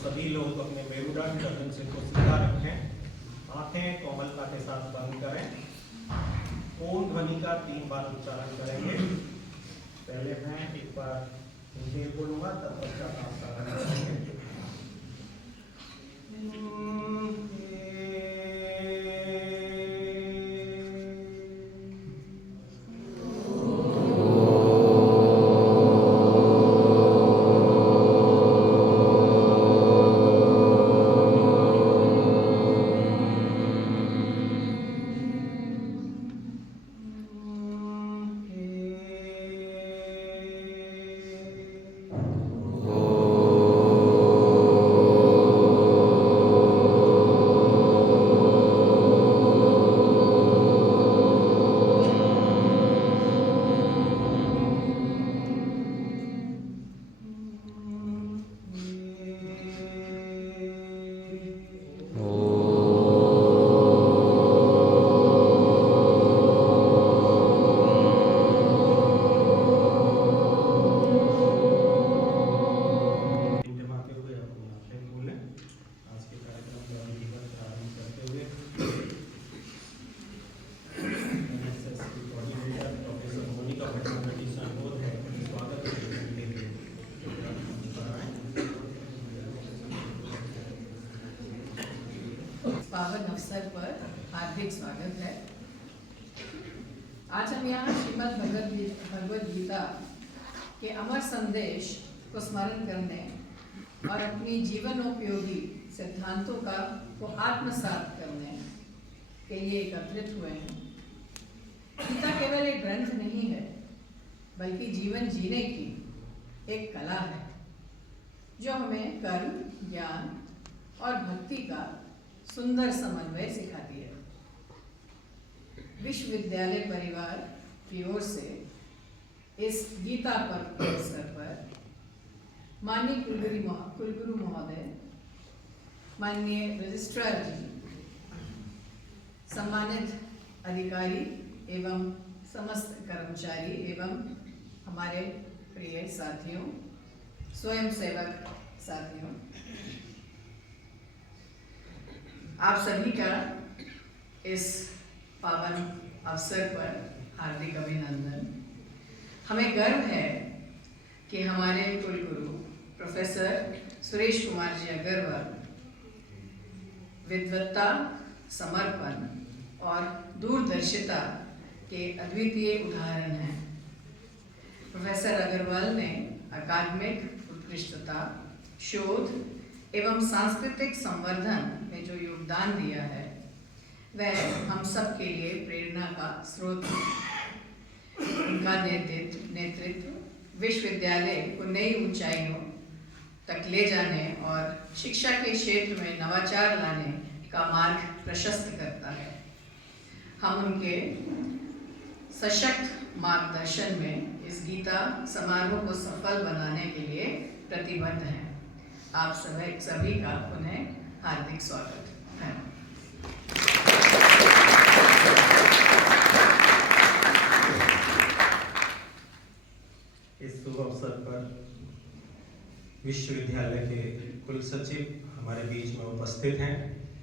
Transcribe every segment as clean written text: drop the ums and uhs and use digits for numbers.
सभी लोग अपने मेरुदंड गर्दन से को सीधा रखें, आंखें कोमलता के साथ बंद करें। ओम ध्वनि का 3 बार उच्चारण करेंगे। पहले मैं एक बार इंहेल बोलूंगा, तत्पश्चात आप साधन करेंगे। पावन अवसर पर हार्दिक स्वागत है। आज हम यहाँ श्रीमद् भगवद गीता के अमर संदेश को स्मरण करने और अपनी जीवनोपयोगी सिद्धांतों को आत्मसात करने के लिए एकत्रित हुए हैं। गीता केवल एक ग्रंथ नहीं है, बल्कि जीवन जीने की एक कला है, जो हमें कर्म, ज्ञान और भक्ति का सुंदर समन्वय सिखाती है। विश्वविद्यालय परिवार की ओर से इस गीता पर्व अवसर पर माननीय कुलगुरु महोदय, माननीय रजिस्ट्रार जी, सम्मानित अधिकारी एवं समस्त कर्मचारी एवं हमारे प्रिय साथियों, स्वयं सेवक साथियों, आप सभी का इस पावन अवसर पर हार्दिक अभिनंदन। हमें गर्व है कि हमारे कुलगुरु प्रोफेसर सुरेश कुमार जी अग्रवाल विद्वत्ता, समर्पण और दूरदर्शिता के अद्वितीय उदाहरण हैं। प्रोफेसर अग्रवाल ने अकादमिक उत्कृष्टता, शोध एवं सांस्कृतिक संवर्धन में जो योगदान दिया है, वह हम सब के लिए प्रेरणा का स्रोत है। उनका नेतृत्व विश्वविद्यालय को नई ऊंचाइयों तक ले जाने और शिक्षा के क्षेत्र में नवाचार लाने का मार्ग प्रशस्त करता है। हम उनके सशक्त मार्गदर्शन में इस गीता समारोह को सफल बनाने के लिए प्रतिबद्ध हैं। आप सभी का पुनः हार्दिक स्वागत है। इस शुभ अवसर पर विश्वविद्यालय के कुल सचिव हमारे बीच में उपस्थित हैं।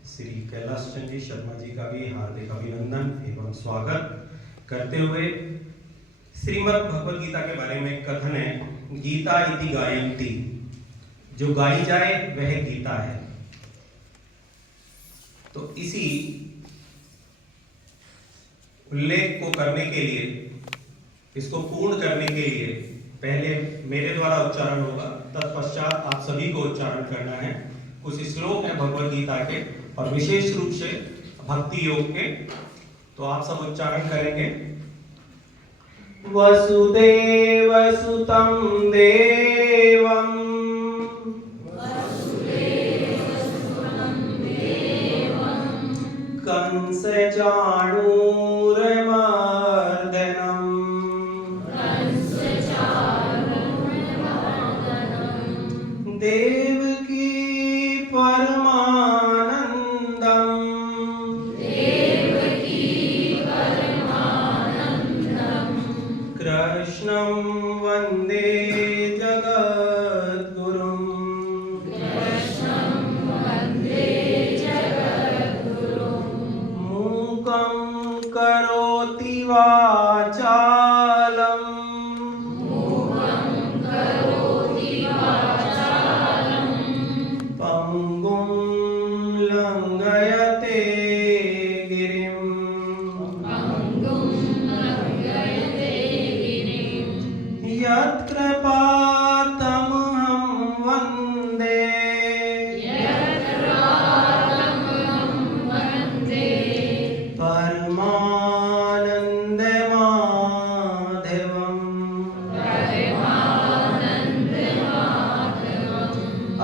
श्री कैलाश चंद्र जी शर्मा जी का भी हार्दिक अभिनंदन एवं स्वागत करते हुए श्रीमद् भगवद गीता के बारे में कथन है, गीता इति गायन्ति, जो गाई जाए वह गीता है। तो इसी उल्लेख को करने के लिए, इसको पूर्ण करने के लिए पहले मेरे द्वारा उच्चारण होगा, तत्पश्चात आप सभी को उच्चारण करना है। कुछ श्लोक है भगवद गीता के और विशेष रूप से भक्ति योग के, तो आप सब उच्चारण करेंगे। वसुदेव सुतं देवम् कंस चाणूरमर्दनम् देवकी कृष्णं वन्दे जगद्गुरुम्।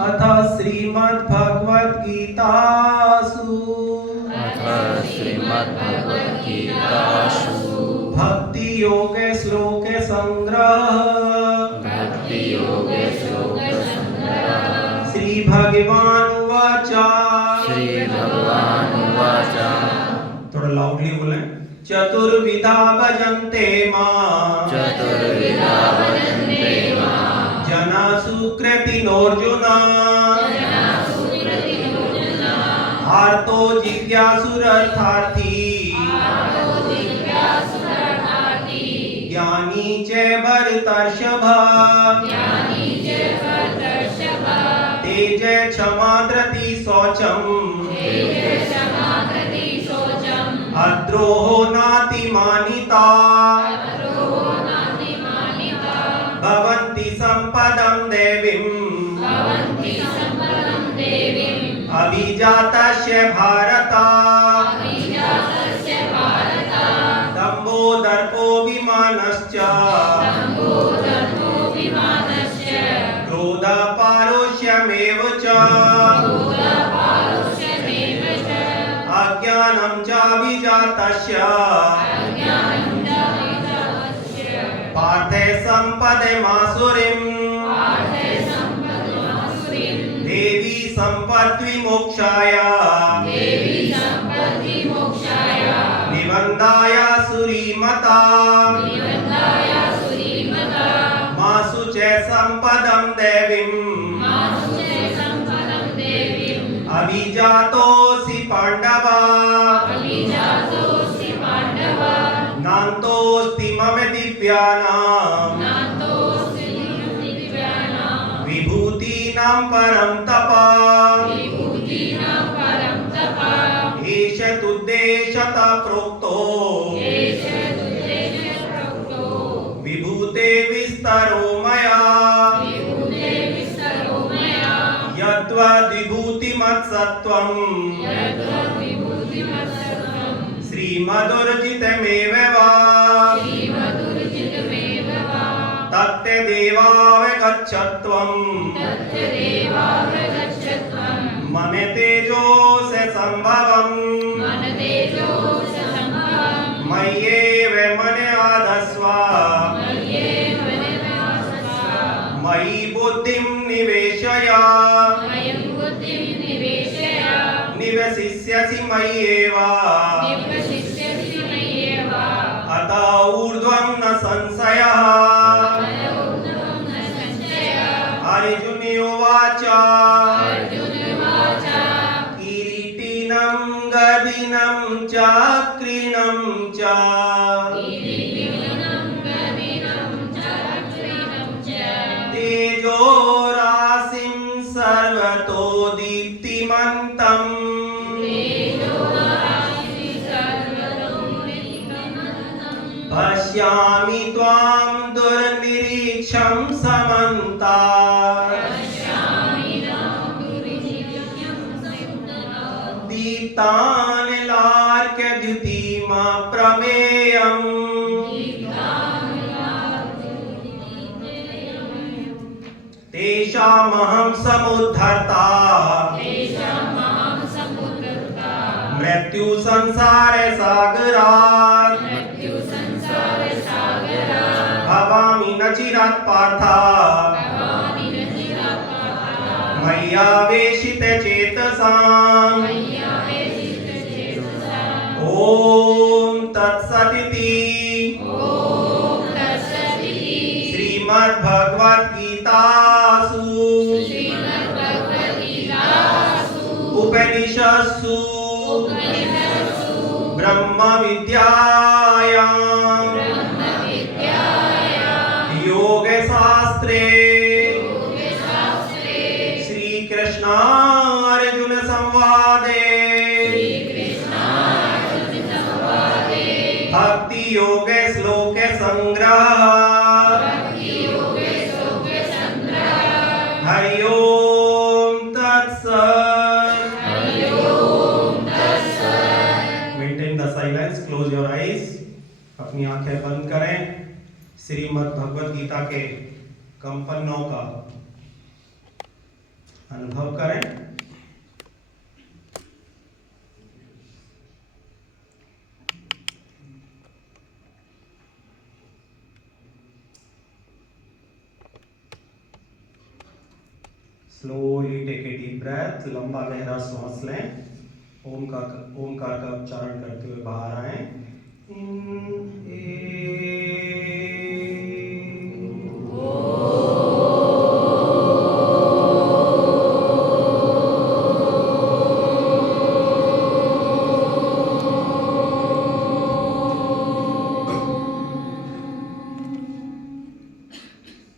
अथ श्रीमद्भगवद्गीतासु भक्ति योगे श्लोके संग्रह श्री भगवान उवाच थोड़ा लाउडली बोले चतुर्विधा भजन्ते मां जना सुकृतिनोऽर्जुन आर्तो जिज्ञासुरर्थार्थी ज्ञानी च भरतर्षभ तेज क्षमा धृति शौचम् अद्रोहो नातिमानिता भवन्ति सम्पदं देवीम् अभिजातस्य भारत दम्भो दर्पोऽभिमानश्च क्रोध पारुष्यमेव च अज्ञानं चाभिजातस्य पार्थे सम्पदमासुरीम् देवी सम्पद्विमोक्षाय निबन्धाय सुरीमता मासु च सम्पदं देवीम् अभिजातोऽसि पाण्डव नान्तोऽस्ति मम दिव्यानां विभूतीनां परं तप एष तुद्देशतः प्रोक्तो विभूते विस्तरो मया यद्वद्विभूतिमत्सत्त्वम् श्रीमदुर्जितमेव वा तत्तदेवावगच्छत्वम् मन तेजोऽस्य सम्भवम् मय्येव मन आधस्व मयि बुद्धिं निवेशय निवसिष्यसि मय्येव अत ऊर्ध्वं न संशयः अर्जुन उवाच किरीटिनं गदिनं चक्रिणं च तेजोराशिं सर्वतो दीप्तिमन्तम् पश्यामि त्वां दुर्निरीक्षं समन्तात् दीप्तानलार्कद्युतिमप्रमेयम् तेषामहं समुद्धर्ता मृत्यु संसार सागरात् भवामि न चिरात् पार्थ मय्यावेशितचेतसाम् ॐ तत्सदिति श्रीमद्भगवद्गीतासु उपनिषत्सु ब्रह्मविद्यायां योगशास्त्रे श्रीकृष्णार्जुन संवादे भक्ति योगे श्लोके संग्रह हरि ओम तत्सत् maintain the silence close your eyes अपनी आंखें बंद करें श्रीमद् भगवद गीता के कंपनों का अनुभव करें। Slowly take a deep breath, लंबा गहरा सांस लें। ओमकार का उच्चारण करते हुए बाहर आए।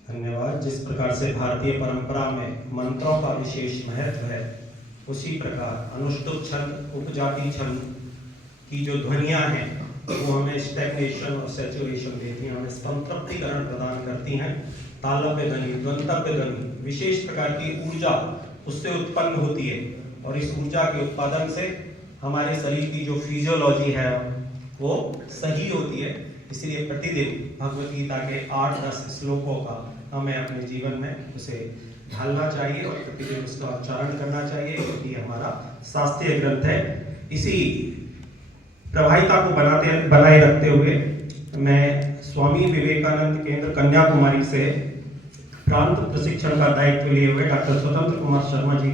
धन्यवाद। जिस प्रकार से भारतीय परंपरा में मंत्रों का विशेष महत्व है, उसी प्रकार अनुष्टुप छंद, उपजाति छंद की जो ध्वनियां हैं वो हमें स्टैग्नेशन और सैचुरेशन देती हैं, हमें संतृप्तिकरण प्रदान करती हैं। तालव्य ध्वनि, द्वंतव्य ध्वनि, विशेष प्रकार की ऊर्जा उससे उत्पन्न होती है और इस ऊर्जा के उत्पादन से हमारे शरीर की जो फिजियोलॉजी है वो सही होती है। इसलिए प्रतिदिन भगवत गीता के 8-10 श्लोकों का हमें अपने जीवन में उसे ढालना चाहिए और प्रतिदिन उसका उच्चारण करना चाहिए, क्योंकि हमारा शास्त्रीय ग्रंथ है। इसी प्रभाविता को बनाए रखते हुए मैं स्वामी विवेकानंद केंद्र कन्याकुमारी से प्रांत प्रशिक्षण का दायित्व लिए हुए डॉक्टर स्वतंत्र कुमार शर्मा जी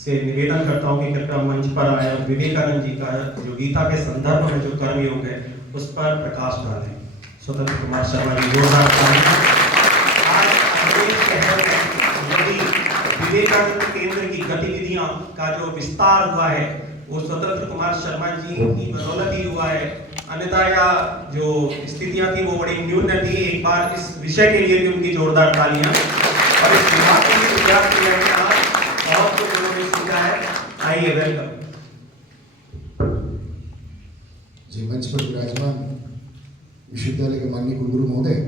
से निवेदन करता हूँ कि कृपया मंच पर आए और विवेकानंद जी का जो गीता के संदर्भ में जो कर्म योग है उस पर प्रकाश डालें। स्वतंत्र कुमार शर्मा जी, जोरदार तालियां। आज अजमेर शहर में यदि विवेकानंद केंद्र की गतिविधियां का जो विस्तार हुआ है वो स्वतंत्र कुमार शर्मा जी की बदौलत ही हुआ है, अन्यथा या जो स्थितियां थी वो बड़ी न्यून थी। एक बार इस विषय के लिए भी उनकी जोरदार तालियां। और इस विभाग के लिए विद्यार्थी हैं और कुछ उन्होंने सीखा है। आइए, वेलकम जी। मंच पर विराजमान विश्वविद्यालय के माननीय कुलगुरु महोदय,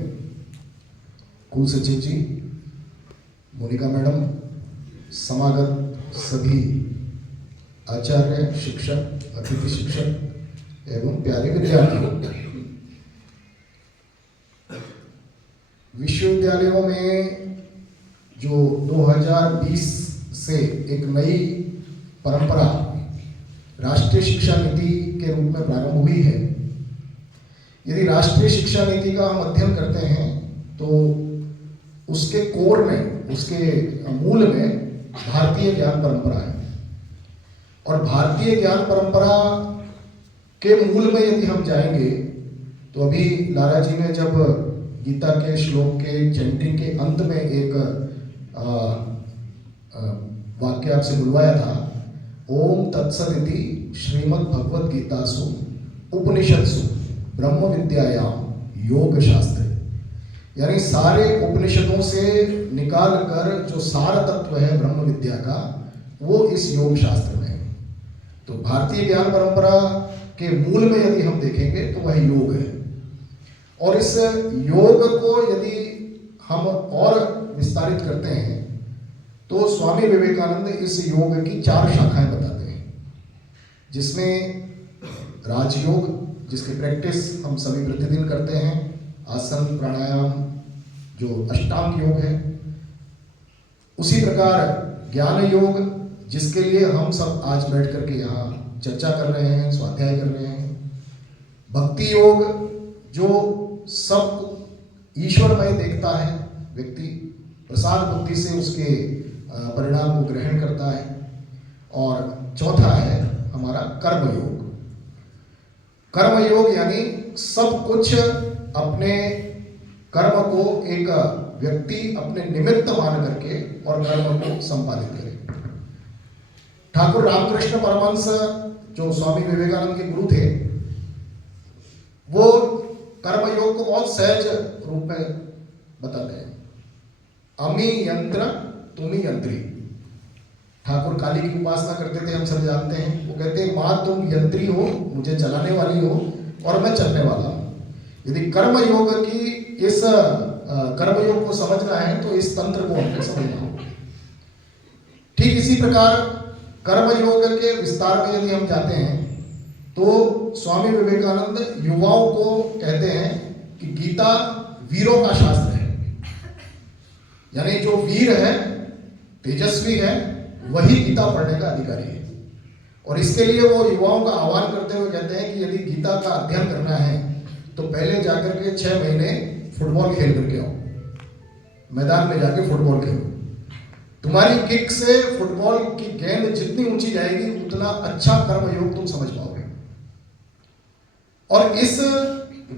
कुल सचिव जी, मोनिका मैडम, समागत सभी आचार्य, शिक्षक, अतिथि शिक्षक एवं प्यारे विद्यार्थी, विश्वविद्यालयों में जो 2020 से एक नई परंपरा राष्ट्रीय शिक्षा नीति के रूप में प्रारंभ हुई है। यदि राष्ट्रीय शिक्षा नीति का हम अध्ययन करते हैं तो उसके कोर में, उसके मूल में भारतीय ज्ञान परंपरा है। और भारतीय ज्ञान परंपरा के मूल में यदि हम जाएंगे तो अभी लारा जी ने जब गीता के श्लोक के चैंटिंग के अंत में एक वाक्य आपसे बुलवाया था, ओम तत्सदिति श्रीमद् भगवद गीतासु उपनिषत्सु ब्रह्म विद्यायाम योग शास्त्र, यानी सारे उपनिषदों से निकाल कर जो सार तत्व है ब्रह्म विद्या का वो इस योग शास्त्र में है। तो भारतीय ज्ञान परंपरा के मूल में यदि हम देखेंगे तो वह योग है। और इस योग को यदि हम और विस्तारित करते हैं तो स्वामी विवेकानंद इस योग की 4 शाखाएं बताते हैं, जिसमें राजयोग, जिसकी प्रैक्टिस हम सभी प्रतिदिन करते हैं, आसन प्राणायाम जो अष्टांग योग है, उसी प्रकार ज्ञान योग जिसके लिए हम सब आज बैठ करके यहाँ चर्चा कर रहे हैं, स्वाध्याय कर रहे हैं, भक्ति योग जो सब ईश्वरमय देखता है, व्यक्ति प्रसाद बुद्धि से उसके परिणाम को ग्रहण करता है, और चौथा है हमारा कर्म योग। कर्म योग यानी सब कुछ अपने कर्म को एक व्यक्ति अपने निमित्त मान करके और कर्म को संपादित करे। ठाकुर रामकृष्ण परमहंस जो स्वामी विवेकानंद के गुरु थे, वो कर्मयोग को बहुत सहज रूप में बताते हैं। अमी यंत्र तुमी यंत्री। ठाकुर काली की उपासना करते थे, हम सब जानते हैं। वो कहते हैं माँ तुम यंत्री हो, मुझे चलाने वाली हो और मैं चलने वाला हूं। यदि कर्मयोग की इस कर्मयोग को समझना है तो इस तंत्र को हमको समझना होगा। ठीक इसी प्रकार कर्मयोग के विस्तार में यदि हम जाते हैं तो स्वामी विवेकानंद युवाओं को कहते हैं कि गीता वीरों का शास्त्र है, यानी जो वीर है तेजस्वी है वही गीता पढ़ने का अधिकारी है। और इसके लिए वो युवाओं का आह्वान करते हुए कहते हैं कि यदि गीता का अध्ययन करना है तो पहले जाकर के 6 महीने फुटबॉल खेल करके आओ, मैदान में जाके फुटबॉल खेलो। तुम्हारी किक से फुटबॉल की गेंद जितनी ऊंची जाएगी उतना अच्छा कर्मयोग तुम समझ पाओगे। और इस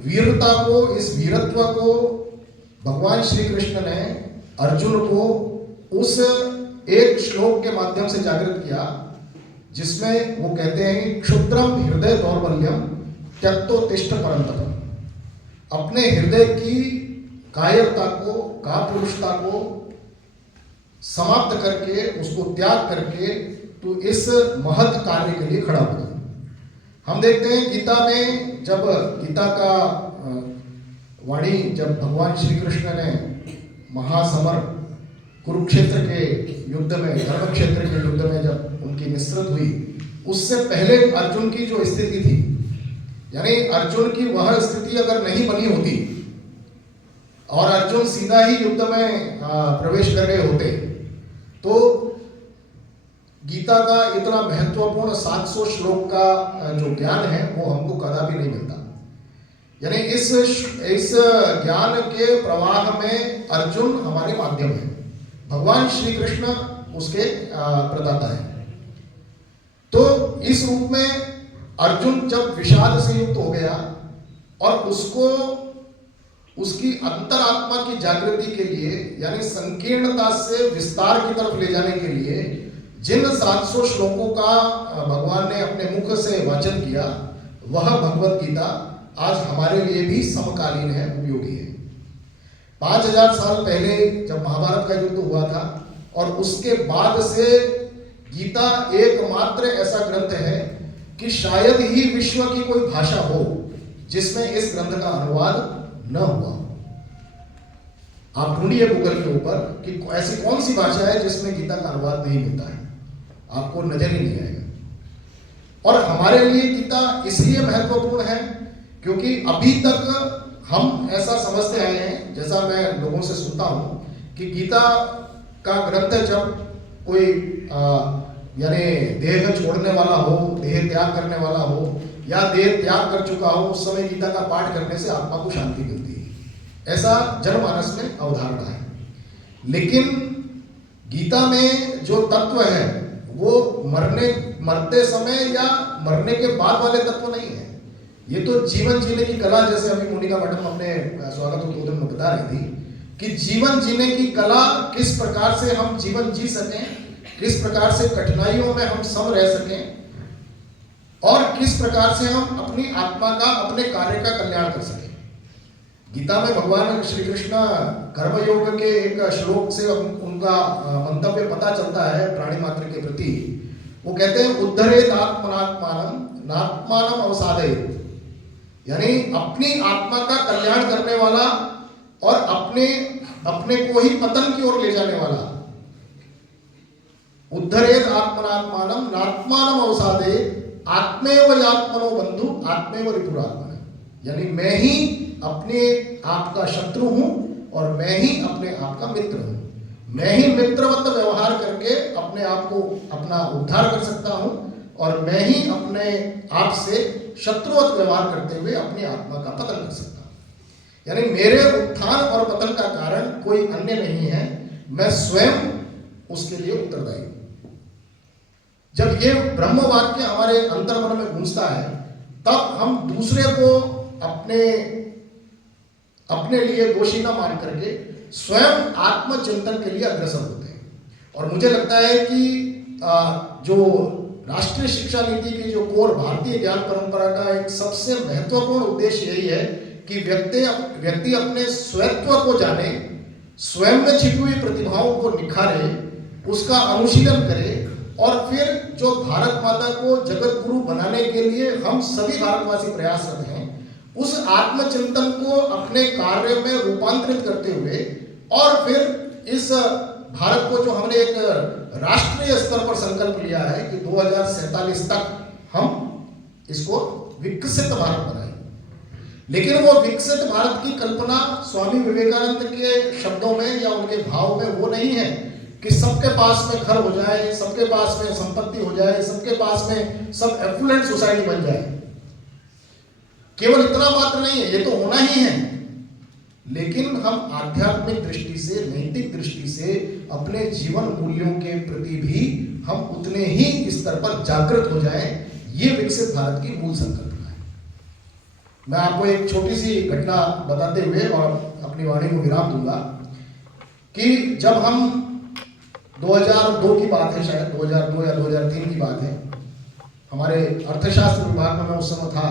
वीरता को, इस वीरत्व को भगवान श्री कृष्ण ने अर्जुन को उस एक श्लोक के माध्यम से जागृत किया जिसमें वो कहते हैं कि क्षुद्रम हृदय दौर्बल्यम त्यक्तोत्तिष्ठ परंतप। अपने हृदय की कायरता को, कापुरुषता को समाप्त करके, उसको त्याग करके तो इस महत् कार्य के लिए खड़ा हो। हम देखते हैं गीता में, जब गीता का वाणी जब भगवान श्री कृष्ण ने महासमर कुरुक्षेत्र के युद्ध में, धर्म क्षेत्र के युद्ध में जब उनकी निस्सृत हुई, उससे पहले अर्जुन की जो स्थिति थी, यानी अर्जुन की वह स्थिति अगर नहीं बनी होती और अर्जुन सीधा ही युद्ध में प्रवेश कर गए होते तो गीता का इतना महत्वपूर्ण 700 श्लोक का जो ज्ञान है वो हमको कदापि नहीं मिलता। यानी इस ज्ञान के प्रवाह में अर्जुन हमारे माध्यम है, भगवान श्री कृष्ण उसके प्रदाता है। तो इस रूप में अर्जुन जब विषाद से युक्त हो गया और उसको उसकी अंतरात्मा की जागृति के लिए, यानी संकीर्णता से विस्तार की तरफ ले जाने के लिए जिन 700 श्लोकों का भगवान ने अपने मुख से वाचन किया, वह भगवत गीता आज हमारे लिए भी समकालीन है, उपयोगी है। 5000 साल पहले जब महाभारत का युद्ध हुआ था और उसके बाद से गीता एकमात्र ऐसा ग्रंथ है कि शायद ही विश्व की कोई भाषा हो जिसमें इस ग्रंथ का अनुवाद न हुआ। आप ढूंढिए गूगल के ऊपर कि ऐसी कौन सी भाषा है जिसमें गीता का अनुवाद नहीं मिलता है, आपको नजर ही नहीं आएगा। और हमारे लिए गीता इसलिए महत्वपूर्ण है क्योंकि अभी तक हम ऐसा समझते आए हैं, जैसा मैं लोगों से सुनता हूं कि गीता का ग्रंथ जब कोई यानी देह छोड़ने वाला हो, देह त्याग करने वाला हो या देह त्याग कर चुका हो, उस समय गीता का पाठ करने से आत्मा को शांति मिलती है, ऐसा जनमानस में अवधारणा है। लेकिन गीता में जो तत्व है वो मरते समय या मरने के बाद वाले तत्व नहीं है। ये तो जीवन जीने की कला, जैसे अभी मोनिका मैडम अपने स्वागतोद्बोधन में बता रही थी कि जीवन जीने की कला, किस प्रकार से हम जीवन जी सकें, किस प्रकार से कठिनाइयों में हम सम रह सकें और किस प्रकार से हम अपनी आत्मा का, अपने कार्य का कल्याण कर सकें। गीता में भगवान श्री कृष्ण कर्मयोग के एक श्लोक से उनका मंतव्य पता चलता है प्राणी मात्र के प्रति। वो कहते हैं उद्धरेत आत्मनात्मानं नात्मानं अवसादयेत्, यानी अपनी आत्मा का कल्याण करने वाला और अपने को ही पतन की ओर ले जाने वाला। उद्धरेत आत्मनात्मानं नात्मानं अवसादयेत् आत्मेव यात्मनो बंधु आत्मेव रिपुरात्मन, यानी मैं ही अपने आप का शत्रु हूं और मैं ही अपने आप का मित्र हूं। मैं ही मित्रवत व्यवहार करके अपने आप को अपना उद्धार कर सकता हूं और मैं ही अपने आप से शत्रुवत व्यवहार करते हुए अपनी आत्मा का पतन कर सकता हूं। यानी मेरे उत्थान और पतन का कारण कोई अन्य नहीं है, मैं स्वयं उसके लिए उत्तरदायी हूं। जब ये ब्रह्म वाक्य हमारे अंतर्मन में गूंजता है तब हम दूसरे को अपने लिए दोषी ना मान करके स्वयं आत्मचिंतन के लिए अग्रसर होते हैं। और मुझे लगता है कि जो राष्ट्रीय शिक्षा नीति की जो कोर भारतीय ज्ञान परंपरा का एक सबसे महत्वपूर्ण उद्देश्य यही है कि व्यक्ति अपने स्वत्व को जाने, स्वयं में छिपी हुई प्रतिभाओं को निखारे, उसका अनुशीलन करे और फिर जो भारत माता को जगत गुरु बनाने के लिए हम सभी भारतवासी प्रयासरत हैं, उस आत्मचिंतन को अपने कार्य में रूपांतरित करते हुए और फिर इस भारत को, जो हमने एक राष्ट्रीय स्तर पर संकल्प लिया है कि 2047 तक हम इसको विकसित भारत बनाएं, लेकिन वो विकसित भारत की कल्पना स्वामी विवेकानंद के शब्दों में या उनके भाव में वो नहीं है कि सबके पास में घर हो जाए, सबके पास में संपत्ति हो जाए, सबके पास में सब एफ्लुएंट सोसाइटी बन जाए। केवल इतना मात्र नहीं है, ये तो होना ही है, लेकिन हम आध्यात्मिक दृष्टि से, नैतिक दृष्टि से अपने जीवन मूल्यों के प्रति भी हम उतने ही स्तर पर जागृत हो जाएं, ये विकसित भारत की मूल संकल्पना है। मैं आपको एक छोटी सी घटना बताते हुए और अपनी वाणी को विराम दूंगा कि जब हम 2002 की बात है, शायद 2002 या 2003 की बात है, हमारे अर्थशास्त्र विभाग में मैं उस समय था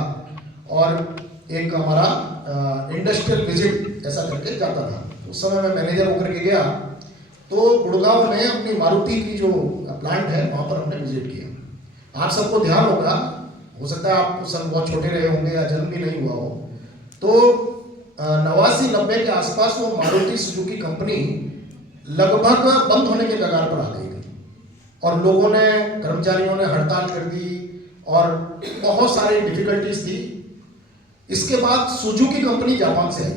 और एक हमारा इंडस्ट्रियल विजिट ऐसा करके जाता था। उस समय मैं मैनेजर होकर के गया, तो गुड़गांव में अपनी मारुति की जो प्लांट है वहाँ पर हमने विजिट किया। आप सबको ध्यान होगा, हो सकता है आप उस समय बहुत छोटे रहे होंगे या जन्म भी नहीं हुआ हो, तो 89-90 के आसपास वो मारुति सुजुकी कंपनी लगभग बंद होने के कगार पर आ गई और लोगों ने, कर्मचारियों ने हड़ताल कर दी और बहुत सारी डिफिकल्टीज थी। इसके बाद सुजुकी कंपनी जापान से आई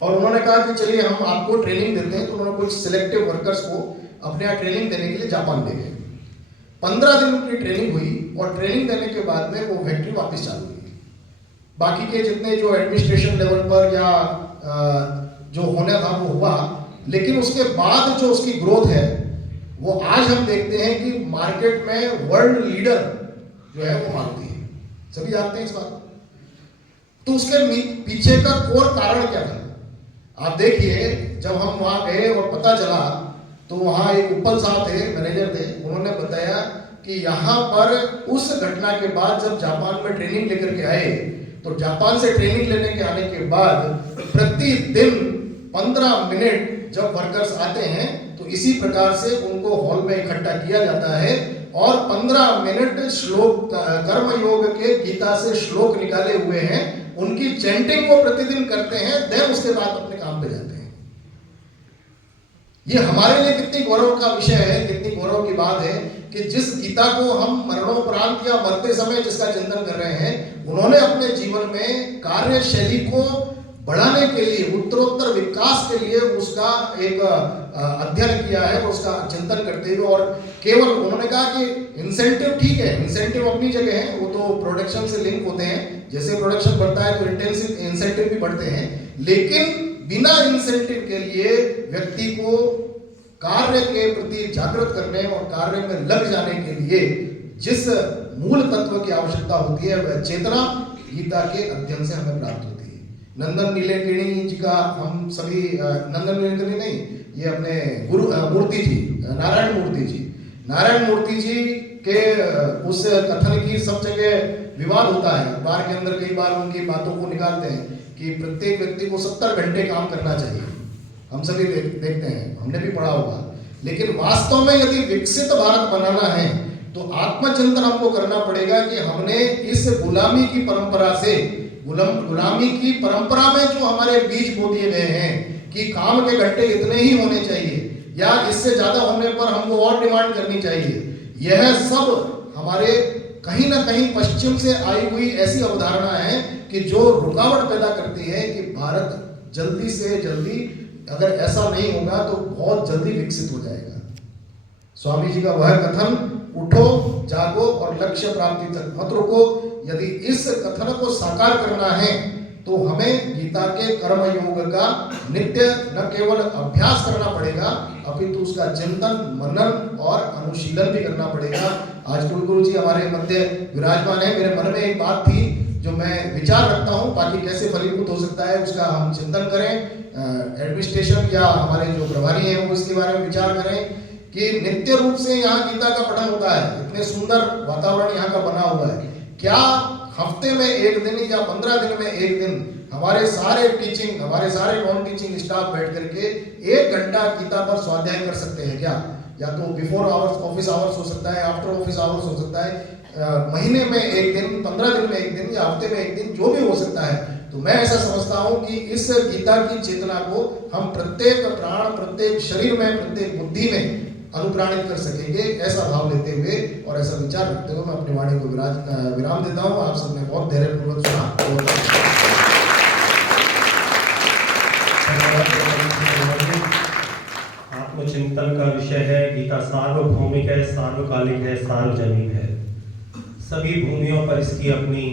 और उन्होंने कहा कि चलिए हम आपको ट्रेनिंग देते हैं, तो उन्होंने कुछ सिलेक्टिव वर्कर्स को अपने यहाँ ट्रेनिंग देने के लिए जापान ले गए। 15 दिन उनकी ट्रेनिंग हुई और ट्रेनिंग देने के बाद में वो फैक्ट्री वापस चालू हुई। बाकी के जितने जो एडमिनिस्ट्रेशन लेवल पर या जो होना था वो हुआ, लेकिन उसके बाद जो उसकी ग्रोथ है वो आज हम देखते हैं कि मार्केट में वर्ल्ड लीडर जो है वो मारुति है, सभी जानते हैं इस बात। तो उसके पीछे का कोर कारण क्या था? आप देखिए, जब हम वहां गए और पता चला तो वहां एक उपल साहब थे, मैनेजर थे, उन्होंने बताया कि यहाँ पर उस घटना के बाद जब जापान में ट्रेनिंग लेकर के आए, तो जापान से ट्रेनिंग लेने के आने के बाद प्रतिदिन 15 मिनट जब वर्कर्स आते हैं तो इसी प्रकार से उनको हॉल में इकट्ठा किया जाता है और 15 मिनट श्लोक, कर्म योग के गीता से श्लोक निकाले हुए हैं, उनकी चैंटिंग को प्रतिदिन करते हैं, देन उसके बाद अपने काम पे जाते हैं। ये हमारे लिए कितनी गौरव का विषय है, कितनी गौरव की बात है कि जिस गीता को हम मरणोपरांत या मरते समय जिसका चिंतन कर रहे हैं, उन्होंने अपने जीवन में कार्यशैली को बढ़ाने के लिए, उत्तरोत्तर विकास के लिए उसका एक अध्ययन किया है, उसका चिंतन करते हुए, और केवल उन्होंने कहा कि इंसेंटिव ठीक है, इंसेंटिव अपनी जगह है, वो तो प्रोडक्शन से लिंक होते हैं, जैसे प्रोडक्शन बढ़ता है तो इंसेंटिव भी बढ़ते हैं, लेकिन बिना इंसेंटिव के लिए व्यक्ति को कार्य के प्रति जागृत करने और कार्य में लग जाने के लिए जिस मूल तत्व की आवश्यकता होती है वह चेतना गीता के अध्ययन से हमें प्राप्त होती है। नंदन नीलेकणी जी का हम सभी, नंदन नीलेकणी नहीं, ये अपने गुरु मूर्ति जी, नारायण मूर्ति जी के उस कथन की सब जगह विवाद होता है। अखबार के अंदर कई बार उनकी बातों को निकालते हैं कि प्रत्येक व्यक्ति को 70 घंटे काम करना चाहिए। हम सभी देखते हैं, हमने भी पढ़ा होगा, लेकिन वास्तव में यदि विकसित भारत बनाना है तो आत्मचिंतन हमको करना पड़ेगा कि हमने इस गुलामी की परंपरा से, गुलामी की परंपरा में जो हमारे बीज बो दिए गए हैं कि काम के घंटे इतने ही होने चाहिए या इससे ज्यादा होने पर हमको और डिमांड करनी चाहिए, यह सब हमारे कहीं ना कहीं पश्चिम से आई हुई ऐसी अवधारणा है कि जो रुकावट पैदा करती है कि भारत जल्दी से जल्दी, अगर ऐसा नहीं होगा तो बहुत जल्दी विकसित हो जाएगा। स्वामी जी का वह कथन, उठो जागो और लक्ष्य प्राप्ति तक मत रुको, यदि इस कथन को साकार करना है तो हमें गीता के कर्म योग का नित्य न केवल अभ्यास करना पड़ेगा अपितु उसका चिंतन, मनन और अनुशीलन भी करना पड़ेगा। आज गुरु जी हमारे मध्य विराजमान है। मेरे मन में एक बात थी जो मैं विचार रखता हूँ, बाकी कैसे फलीभूत हो सकता है उसका हम चिंतन करें, एडमिनिस्ट्रेशन या हमारे जो प्रभारी हैं वो इसके बारे में विचार करें कि नित्य रूप से यहाँ गीता का पठन होता है, इतने सुंदर वातावरण यहाँ का बना हुआ है, क्या हफ्ते में एक दिन या 15 दिन में एक दिन हमारे सारे टीचिंग, हमारे सारे नॉन टीचिंग स्टाफ बैठ करके 1 घंटा गीता पर स्वाध्याय कर सकते हैं क्या? या तो बिफोर आवर्स, ऑफिस आवर्स हो सकता है, आफ्टर ऑफिस आवर्स हो सकता है, महीने में एक दिन, 15 दिन में एक दिन या हफ्ते में एक दिन, जो भी हो सकता है। तो मैं ऐसा समझता हूं कि इस गीता की चेतना को हम प्रत्येक प्राण, प्रत्येक शरीर में, प्रत्येक बुद्धि में अनुप्राणित कर सकेंगे, ऐसा भाव लेते हुए और ऐसा विचार रखते हुए मैं अपनी वाणी को विराम देता हूं। आप सबने बहुत धैर्यपूर्वक सुना। आत्मचिंतन चिंतन का विषय है गीता सार्वभौमिक है, सार्वकालिक है, सार्वजनिक है। सभी भूमियों पर इसकी अपनी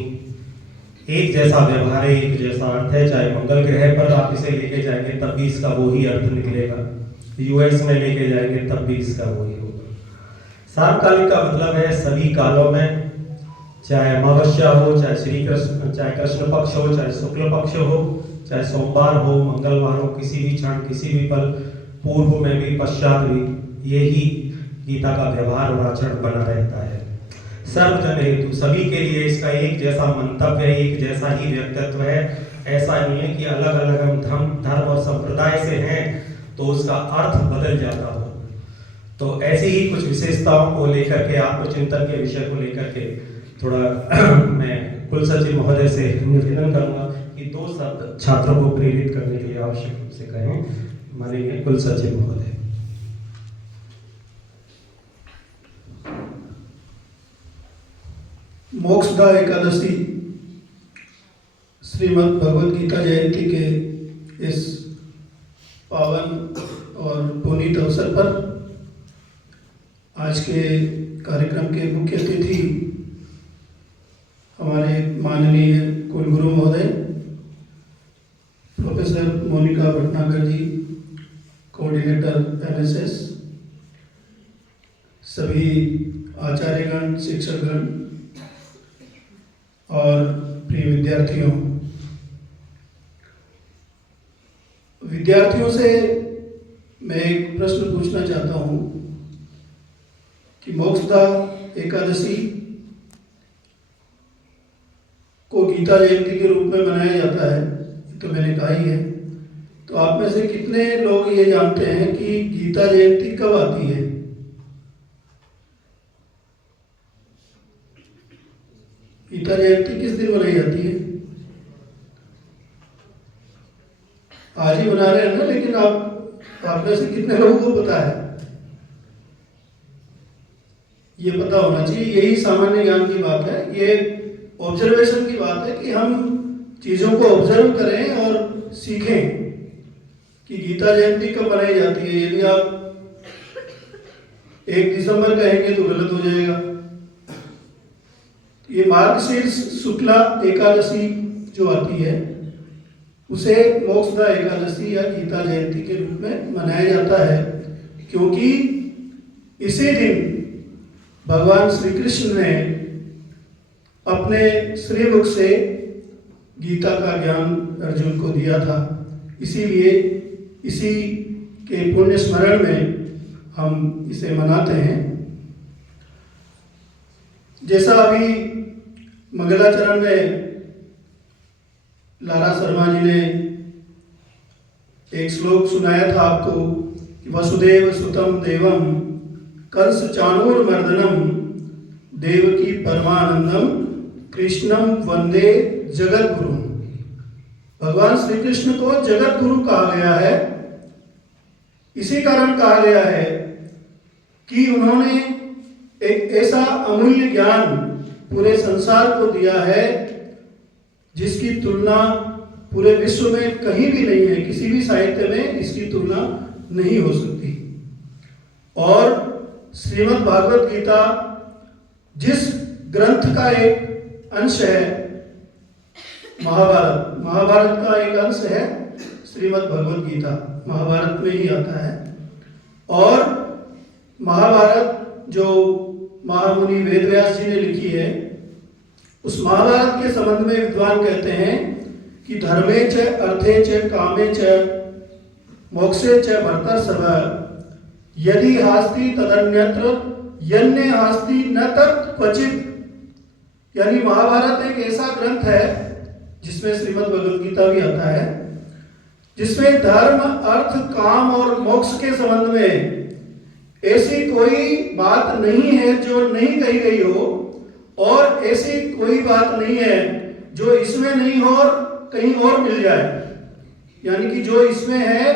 एक जैसा व्यवहार है, एक जैसा अर्थ है। चाहे मंगल ग्रह पर आप इसे लेके जाएंगे तब भी इसका वही अर्थ निकलेगा, यूएस में लेके जाएंगे तब भी इसका वही होगा। सार्वकालिक का मतलब है सभी कालों में, चाहे अमावस्या हो, चाहे कृष्ण पक्ष हो, चाहे शुक्ल पक्ष हो, चाहे सोमवार हो, मंगलवार हो, किसी भी क्षण, किसी भी पल, पूर्व में भी पश्चात भी, यही गीता का व्यवहार और आचरण बना रहता है। सर्वजन हेतु, सभी के लिए इसका एक जैसा मंतव्य है, एक जैसा ही व्यक्तित्व है। ऐसा नहीं है कि अलग अलग हम धर्म और संप्रदाय से हैं तो उसका अर्थ बदल जाता हो। तो ऐसी ही कुछ विशेषताओं को लेकर के, आत्मचिंतन के विषय को लेकर के थोड़ा मैं कुल सचिव महोदय से निवेदन करूंगा कि 2 शब्द छात्रों को प्रेरित करने के लिए आवश्यक रूप से कहें। माननीय कुल सचिव महोदय। मोक्षदा एकादशी श्रीमद् भगवद गीता जयंती के इस पावन और पुनीत अवसर पर आज के कार्यक्रम के मुख्य अतिथि हमारे माननीय कुलगुरु महोदय प्रोफेसर मोनिका भटनागर जी, कोऑर्डिनेटर एनएसएस, सभी आचार्यगण, शिक्षकगण और प्रिय विद्यार्थियों से मैं एक प्रश्न पूछना चाहता हूँ कि मोक्षदा एकादशी को गीता जयंती के रूप में मनाया जाता है, तो मैंने कहा ही है। तो आप में से कितने लोग ये जानते हैं कि गीता जयंती कब आती है? गीता जयंती किस दिन मनाई जाती है? आज ही मना रहे हैं ना, लेकिन आप में से कितने लोगों को पता है? ये पता होना चाहिए। यही सामान्य ज्ञान की बात है, ये ऑब्जर्वेशन की बात है कि हम चीजों को ऑब्जर्व करें और सीखें कि गीता जयंती कब मनाई जाती है। यदि आप 1 दिसंबर कहेंगे तो गलत हो जाएगा। ये मार्गशीर्ष शुक्ला एकादशी जो आती है उसे मोक्षदा एकादशी या गीता जयंती के रूप में मनाया जाता है, क्योंकि इसी दिन भगवान श्री कृष्ण ने अपने श्रीमुख से गीता का ज्ञान अर्जुन को दिया था। इसीलिए इसी के पुण्य स्मरण में हम इसे मनाते हैं। जैसा अभी मंगलाचरण में लाला शर्मा जी ने एक श्लोक सुनाया था आपको कि वसुदेव सुतम देवम कंस चाणूर मर्दनम देवकी परमानंदम कृष्णम वंदे जगत गुरु। भगवान श्री कृष्ण को जगत गुरु कहा गया है। इसी कारण कहा गया है कि उन्होंने एक ऐसा अमूल्य ज्ञान पूरे संसार को दिया है जिसकी तुलना पूरे विश्व में कहीं भी नहीं है। किसी भी साहित्य में इसकी तुलना नहीं हो सकती। और श्रीमद् भागवत गीता जिस ग्रंथ का एक अंश है, महाभारत का एक अंश है श्रीमद् भगवत गीता, महाभारत में ही आता है। और महाभारत जो महामुनि वेदव्यास जी ने लिखी है, उस महाभारत के संबंध में विद्वान कहते हैं कि धर्मे च अर्थे च कामे च मोक्षे च भर्तर्षभ यदि हास्ति तदन्यत्र यन्ने हास्ति न तत् क्वचित्। यानी महाभारत एक ऐसा ग्रंथ है जिसमें श्रीमद् भगवद गीता भी आता है, जिसमें धर्म, अर्थ, काम और मोक्ष के संबंध में ऐसी कोई बात नहीं है जो नहीं कही गई हो, और ऐसी कोई बात नहीं है जो इसमें नहीं हो और कहीं और मिल जाए। यानी कि जो इसमें है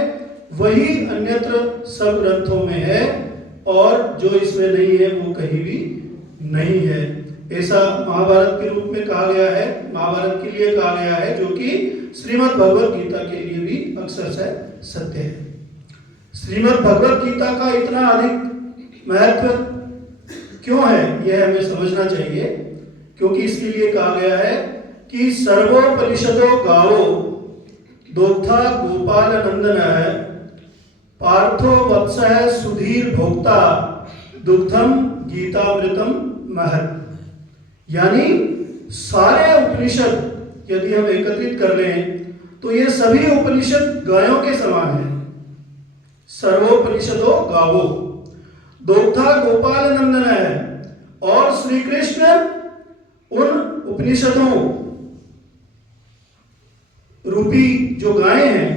वही अन्यत्र सब ग्रंथों में है, और जो इसमें नहीं है वो कहीं भी नहीं है। ऐसा महाभारत के रूप में कहा गया है, महाभारत के लिए कहा गया है, जो कि श्रीमद् भगवद गीता के लिए भी अक्षरशः सत्य है। श्रीमद् भगवत गीता का इतना अधिक महत्व क्यों है, यह हमें समझना चाहिए। क्योंकि इसके लिए कहा गया है कि सर्वोपनिषदो गावो दोग्धा गोपाल नंदन है, पार्थो वत्स है सुधीर भोक्ता, दुग्धम गीतामृतम महत्। यानी सारे उपनिषद यदि हम एकत्रित कर लें तो ये सभी उपनिषद गायों के समान है। सर्वोपनिषदो गावो, दोग्धा गोपाल नंदन है, और श्री कृष्ण उन उपनिषदों रूपी जो गायें हैं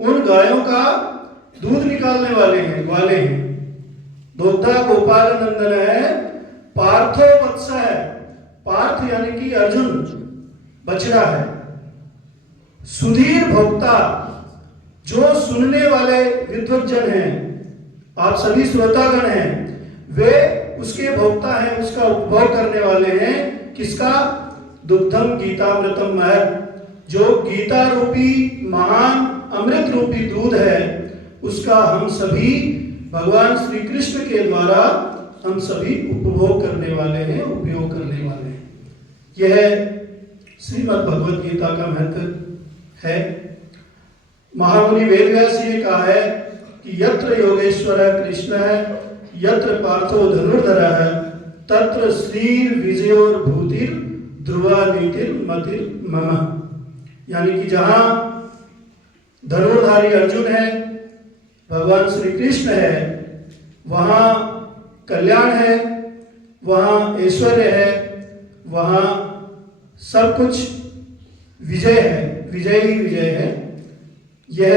उन गायों का दूध निकालने वाले हैं। दोग्धा गोपाल नंदन है, पार्थो वत्स है, पार्थ यानी कि अर्जुन बछड़ा है, सुधीर भोक्ता, जो सुनने वाले विद्वज्जन हैं, आप सभी श्रोतागण हैं, वे उसके भोक्ता हैं, उसका उपभोग करने वाले हैं। किसका? दुग्धम गीतामृतम महत्, जो गीता रूपी महान अमृत रूपी दूध है, उसका हम सभी भगवान श्री कृष्ण के द्वारा हम सभी उपभोग करने वाले हैं, उपयोग करने वाले हैं। यह श्रीमद् भगवत गीता का महत्व है। महामुनि वेदव्यास जी ने कहा है कि यत्र योगेश्वर कृष्ण है, यत्र पार्थो धनुर्धर, तत्र श्रीर विजयोर भूतिर ध्रुवा नीतिर मतिर मम। यानी कि जहां धनुर्धारी अर्जुन है, भगवान श्री कृष्ण है, वहां कल्याण है, वहां ऐश्वर्य है, वहां सब कुछ विजय है, विजय ही विजय है। यह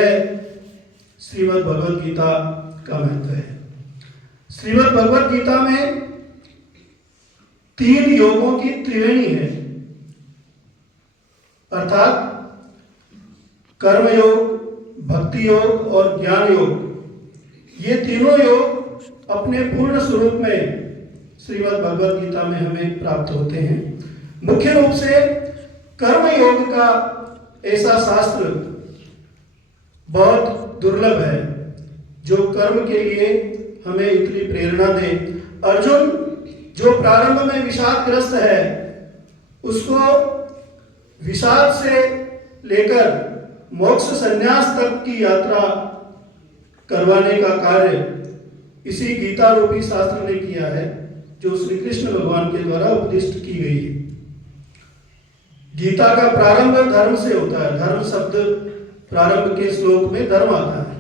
श्रीमद् भगवत गीता का महत्व है। श्रीमद् भगवत गीता में 3 योगों की त्रिवेणी है, अर्थात कर्म योग, भक्ति योग और ज्ञान योग। ये तीनों योग अपने पूर्ण स्वरूप में श्रीमद् भगवत गीता में हमें प्राप्त होते हैं। मुख्य रूप से कर्म योग का ऐसा शास्त्र बहुत दुर्लभ है जो कर्म के लिए हमें इतनी प्रेरणा दे। अर्जुन जो प्रारंभ में विषादग्रस्त है, उसको विषाद से लेकर मोक्ष संन्यास तक की यात्रा करवाने का कार्य इसी गीता रूपी शास्त्र ने किया है, जो श्री कृष्ण भगवान के द्वारा उपदिष्ट की गई है। गीता का प्रारंभ धर्म से होता है। धर्म शब्द प्रारंभ के श्लोक में धर्म आता है।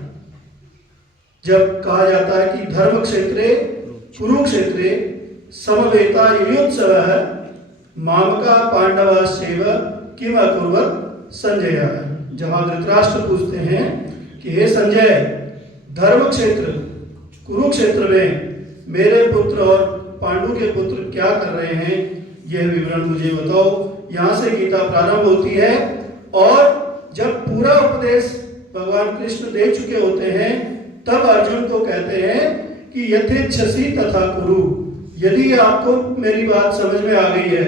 जब कहा जाता है कि धर्म क्षेत्रे कुरुक्षेत्रे समवेता युयुत्सवः मामका पांडवाश्चैव किम अकुर्वत संजय। जहां धृतराष्ट्र पूछते हैं कि हे संजय, धर्म क्षेत्र कुरुक्षेत्र में मेरे पुत्र और पांडु के पुत्र क्या कर रहे हैं, यह विवरण मुझे बताओ। यहाँ से गीता प्रारंभ होती है, और जब पूरा उपदेश भगवान कृष्ण दे चुके होते हैं, तब अर्जुन को कहते हैं कि यथेच्छसि तथा कुरु। यदि आपको मेरी बात समझ में आ गई है,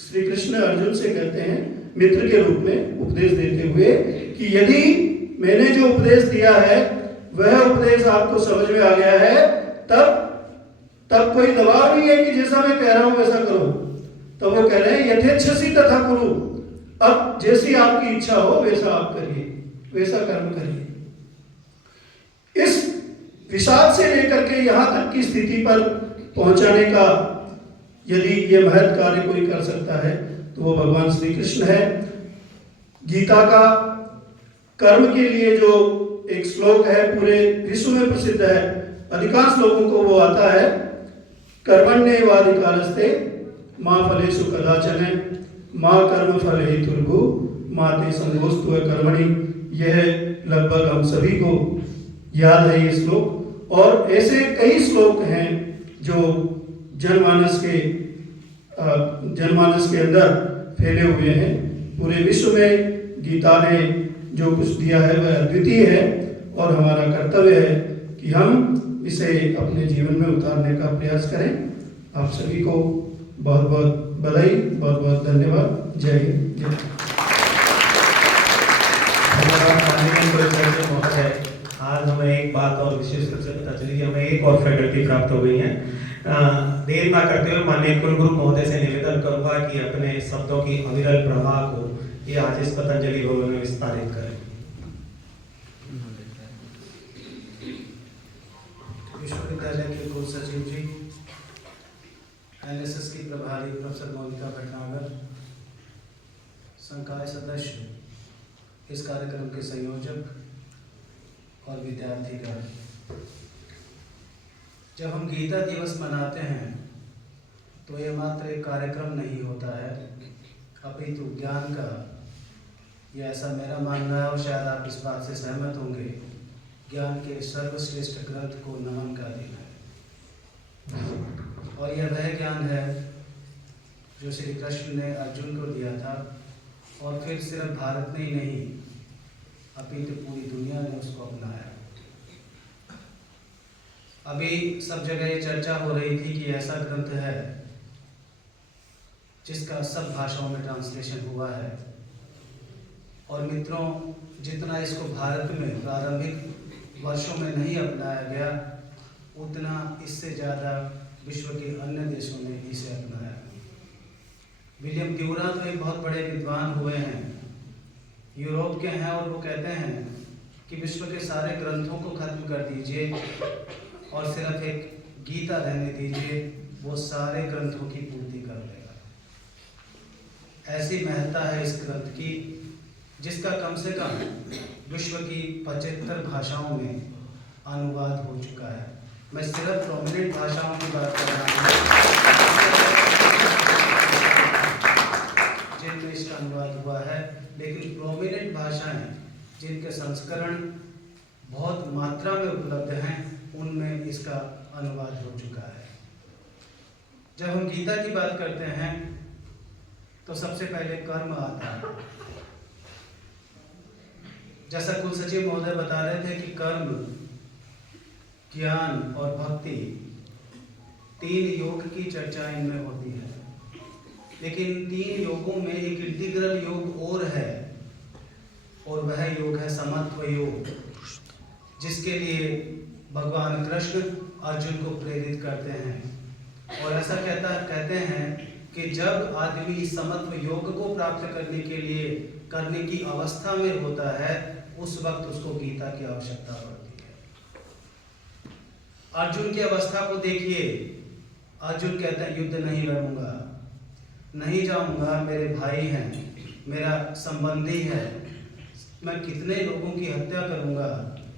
श्री कृष्ण अर्जुन से कहते हैं मित्र के रूप में उपदेश देते हुए कि यदि मैंने जो उपदेश दिया है वह उपदेश आपको समझ में आ गया है, तब कोई दबाव नहीं है कि जैसा मैं कह रहा हूं वैसा करो। तो वो कह रहे हैं यथेच्छसि तथा कुरु, अब जैसी आपकी इच्छा हो वैसा आप करिए, वैसा कर्म करिए। इस विषाद से लेकर के यहां तक की स्थिति पर पहुंचाने का यदि ये महत् कार्य कोई कर सकता है तो वो भगवान श्री कृष्ण है। गीता का कर्म के लिए जो एक श्लोक है पूरे विश्व में प्रसिद्ध है, अधिकांश लोगों को वो आता है, कर्मण्येवाधिकारस्ते मां फलेषु कदाचन मां कर्म फल हेतुर्भु मां ते संगोस्तु कर्मणि। यह लगभग हम सभी को याद है ये श्लोक, और ऐसे कई श्लोक हैं जो जनमानस के अंदर फैले हुए हैं। पूरे विश्व में गीता ने जो कुछ दिया है वह अद्वितीय है, और हमारा कर्तव्य है कि हम इसे अपने जीवन में उतारने का प्रयास करें। आप सभी को बहुत बहुत बधाई, बहुत बहुत धन्यवाद। जय हिंद, जय धन्यवाद माननीय महोदय। आज हमें एक बात और विशेष रूप से पता चली कि हमें एक और फैकल्टी प्राप्त हो गई है। देर ना करते हुए माननीय कुलगुरु महोदय से निवेदन करूंगा कि अपने शब्दों की अविरल प्रवाह को ये आज इस पतंजलि भवन में विस्तारित करें। विश्वविद्यालय के कुल सचिव जी, एनएसएस की प्रभारी प्रोफेसर मोनिका भटनागर, संकाय सदस्य, इस कार्यक्रम के संयोजक और विद्यार्थीगण, जब हम गीता दिवस मनाते हैं तो ये मात्र एक कार्यक्रम नहीं होता है, अपितु ज्ञान का, यह ऐसा मेरा मानना है और शायद आप इस बात से सहमत होंगे, ज्ञान के सर्वश्रेष्ठ ग्रंथ को नमन का दिन है। और यह वह ज्ञान है जो श्री कृष्ण ने अर्जुन को दिया था और फिर सिर्फ भारत में ही नहीं अपितु पूरी दुनिया ने उसको अपनाया। अभी सब जगह ये चर्चा हो रही थी कि ऐसा ग्रंथ है जिसका सब भाषाओं में ट्रांसलेशन हुआ है। और मित्रों, जितना इसको भारत में प्रारंभिक वर्षों में नहीं अपनाया गया, उतना इससे ज़्यादा विश्व के अन्य देशों ने इसे अपनाया। विलियम ड्यूरा तो एक बहुत बड़े विद्वान हुए हैं, यूरोप के हैं, और वो कहते हैं कि विश्व के सारे ग्रंथों को खत्म कर दीजिए और सिर्फ एक गीता रहने दीजिए, वो सारे ग्रंथों की पूर्ति कर लेगा। ऐसी महत्ता है इस ग्रंथ की, जिसका कम से कम विश्व की 75 भाषाओं में अनुवाद हो चुका है। मैं सिर्फ प्रोमिनेंट भाषाओं की बात कर रहा हूँ जिनमें इसका अनुवाद हुआ है, लेकिन प्रोमिनेंट भाषाएं जिनके संस्करण बहुत मात्रा में उपलब्ध हैं, उनमें इसका अनुवाद हो चुका है। जब हम गीता की बात करते हैं तो सबसे पहले कर्म आता है। जैसा कुल सचिव महोदय बता रहे थे कि कर्म, ज्ञान और भक्ति, 3 योग की चर्चा इनमें होती है, लेकिन 3 योगों में एक इंटीग्रल योग और है, और वह योग है समत्व योग, जिसके लिए भगवान कृष्ण अर्जुन को प्रेरित करते हैं। और ऐसा कहते हैं कि जब आदमी समत्व योग को प्राप्त करने के लिए करने की अवस्था में होता है, उस वक्त उसको गीता की आवश्यकता पड़ती है। अर्जुन की अवस्था को देखिए, अर्जुन कहते हैं युद्ध नहीं लड़ूंगा, नहीं जाऊंगा, मेरे भाई हैं, मेरा संबंधी है, मैं कितने लोगों की हत्या करूंगा,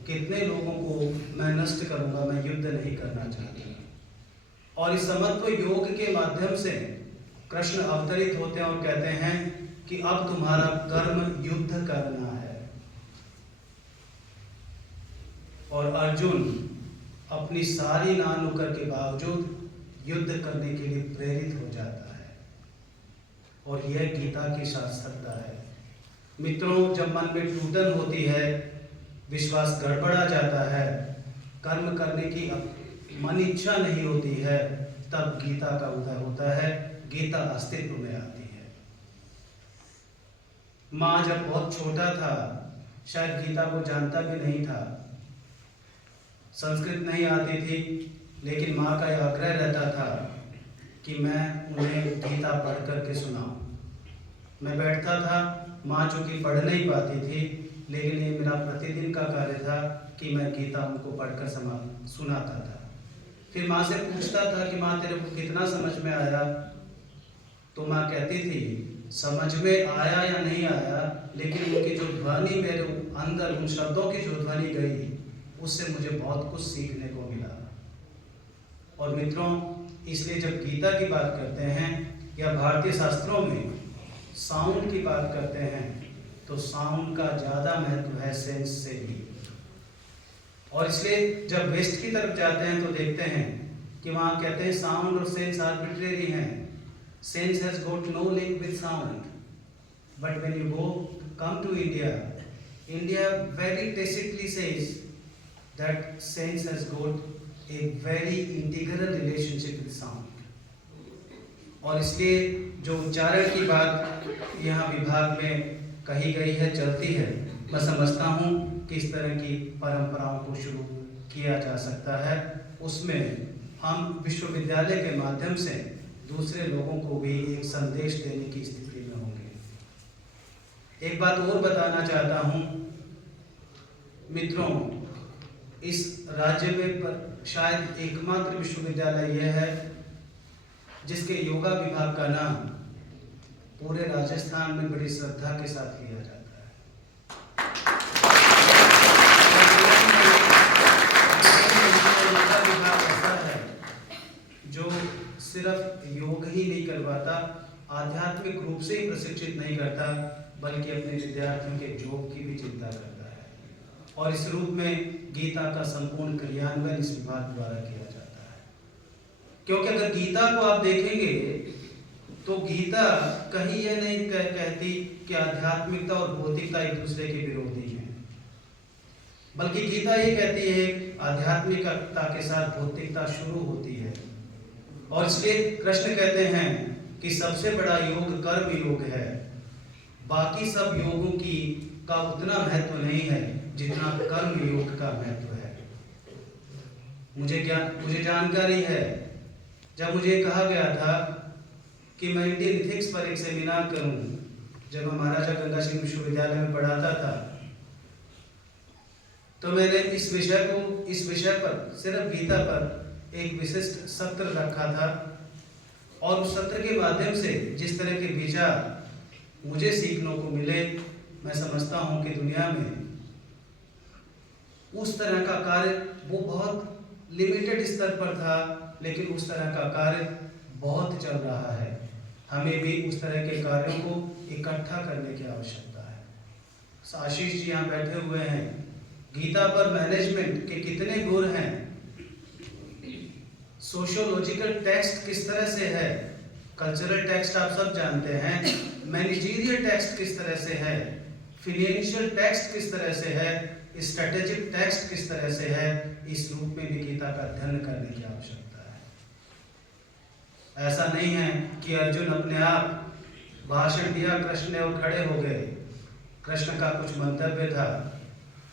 कितने लोगों को मैं नष्ट करूंगा, मैं युद्ध नहीं करना चाहता। और इस समत्व योग के माध्यम से कृष्ण अवतरित होते हैं और कहते हैं कि अब तुम्हारा कर्म युद्ध करना है। और अर्जुन अपनी सारी नानुकर के बावजूद युद्ध करने के लिए प्रेरित हो जाता है, और यह गीता की सार्थकता है। मित्रों, जब मन में टूटन होती है, विश्वास गड़बड़ा जाता है, कर्म करने की मन इच्छा नहीं होती है, तब गीता का उदय होता है, गीता अस्तित्व में आती है। माँ जब बहुत छोटा था, शायद गीता को जानता भी नहीं था, संस्कृत नहीं आती थी, लेकिन माँ का यह आग्रह रहता था कि मैं उन्हें गीता पढ़ करके सुनाऊं। मैं बैठता था, माँ चूंकि पढ़ नहीं पाती थी, लेकिन ये मेरा प्रतिदिन का कार्य था कि मैं गीता उनको पढ़कर सुनाता था। फिर माँ से पूछता था कि माँ तेरे को कितना समझ में आया, तो माँ कहती थी समझ में आया या नहीं आया, लेकिन उनकी जो ध्वनि मेरे अंदर, उन शब्दों की जो ध्वनि गई, उससे मुझे बहुत कुछ सीखने को मिला। और मित्रों, इसलिए जब गीता की बात करते हैं या भारतीय शास्त्रों में साउंड की बात करते हैं, तो साउंड का ज़्यादा महत्व है सेंस से भी। और इसलिए जब वेस्ट की तरफ जाते हैं तो देखते हैं कि वहाँ कहते हैं साउंड और सेंस आर्बिट्रेरी हैं। Sense has got no link with sound, but when you come to India, India very tacitly says that sense has got a very integral relationship with sound. और इसलिए जो उच्चारण की बात यहाँ विभाग में कही गई है, चलती है, मैं समझता हूँ किस तरह की परंपराओं को शुरू किया जा सकता है, उसमें हम विश्वविद्यालय के माध्यम से दूसरे लोगों को भी एक संदेश देने की स्थिति में होंगे। एक बात और बताना चाहता हूँ मित्रों, इस राज्य में पर शायद एकमात्र विश्वविद्यालय यह है जिसके योगा विभाग का नाम पूरे राजस्थान में बड़ी श्रद्धा के साथ लिया जाता है। योगा विभाग ऐसा है जो सिर्फ योग ही नहीं करवाता, आध्यात्मिक रूप से ही प्रशिक्षित नहीं करता, बल्कि अपने विद्यार्थियों के जॉब की भी चिंता करता है। और इस रूप में गीता का संपूर्ण क्रियान्वयन इस विभाग द्वारा किया जाता है। क्योंकि अगर गीता को आप देखेंगे तो गीता कहीं यह नहीं कहती कि आध्यात्मिकता और भौतिकता एक दूसरे के विरोधी हैं, बल्कि गीता ये कहती है आध्यात्मिकता के साथ भौतिकता शुरू होती है। और इसलिए कृष्ण कहते हैं कि सबसे बड़ा योग कर्म योग है, बाकी सब योगों का उतना महत्व नहीं है जितना कर्म योग का महत्व है। मुझे जानकारी है, जब मुझे कहा गया था कि मैं इंडियन इथिक्स पर एक सेमिनार करूं, जब मैं महाराजा गंगा सिंह विश्वविद्यालय में पढ़ाता था, तो मैंने इस विषय पर सिर्फ गीता पर एक विशिष्ट सत्र रखा था। और उस सत्र के माध्यम से जिस तरह के विचार मुझे सीखने को मिले, मैं समझता हूं कि दुनिया में उस तरह का कार्य वो बहुत लिमिटेड स्तर पर था, लेकिन उस तरह का कार्य बहुत चल रहा है। हमें भी उस तरह के कार्यों को इकट्ठा करने की आवश्यकता है। आशीष जी यहाँ बैठे हुए हैं, गीता पर मैनेजमेंट के कितने गुर हैं, सोशियोलॉजिकल टेक्स्ट किस तरह से है, कल्चरल टेक्स्ट आप सब जानते हैं, मैनेजरियल टेक्स्ट किस तरह से है, फिनेंशियल टेक्स्ट किस तरह से है, स्ट्रेटेजिक टेक्स्ट किस तरह से है, इस रूप में भी गीता का अध्ययन करने की आवश्यकता है। ऐसा नहीं है कि अर्जुन अपने आप भाषण दिया कृष्ण ने और खड़े हो गए, कृष्ण का कुछ मंतव्य था।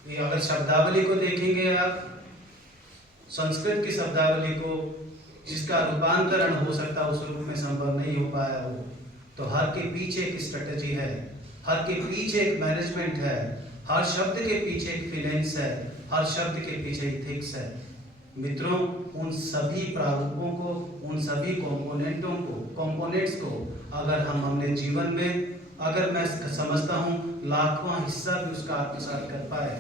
ये अगर शब्दावली को देखेंगे आप, संस्कृत की शब्दावली को, जिसका रूपांतरण हो सकता उस रूप में संभव नहीं हो पाया हो, तो हर के पीछे एक स्ट्रेटजी है, हर के पीछे एक मैनेजमेंट है, हर शब्द के पीछे एक फिनेंस है, हर शब्द के पीछे इथिक्स है। मित्रों, उन सभी प्रारूपों को, उन सभी कंपोनेंट्स को अगर हम अपने जीवन में, अगर मैं समझता हूँ लाखवां हिस्सा भी उसका आत्मसात कर पाए,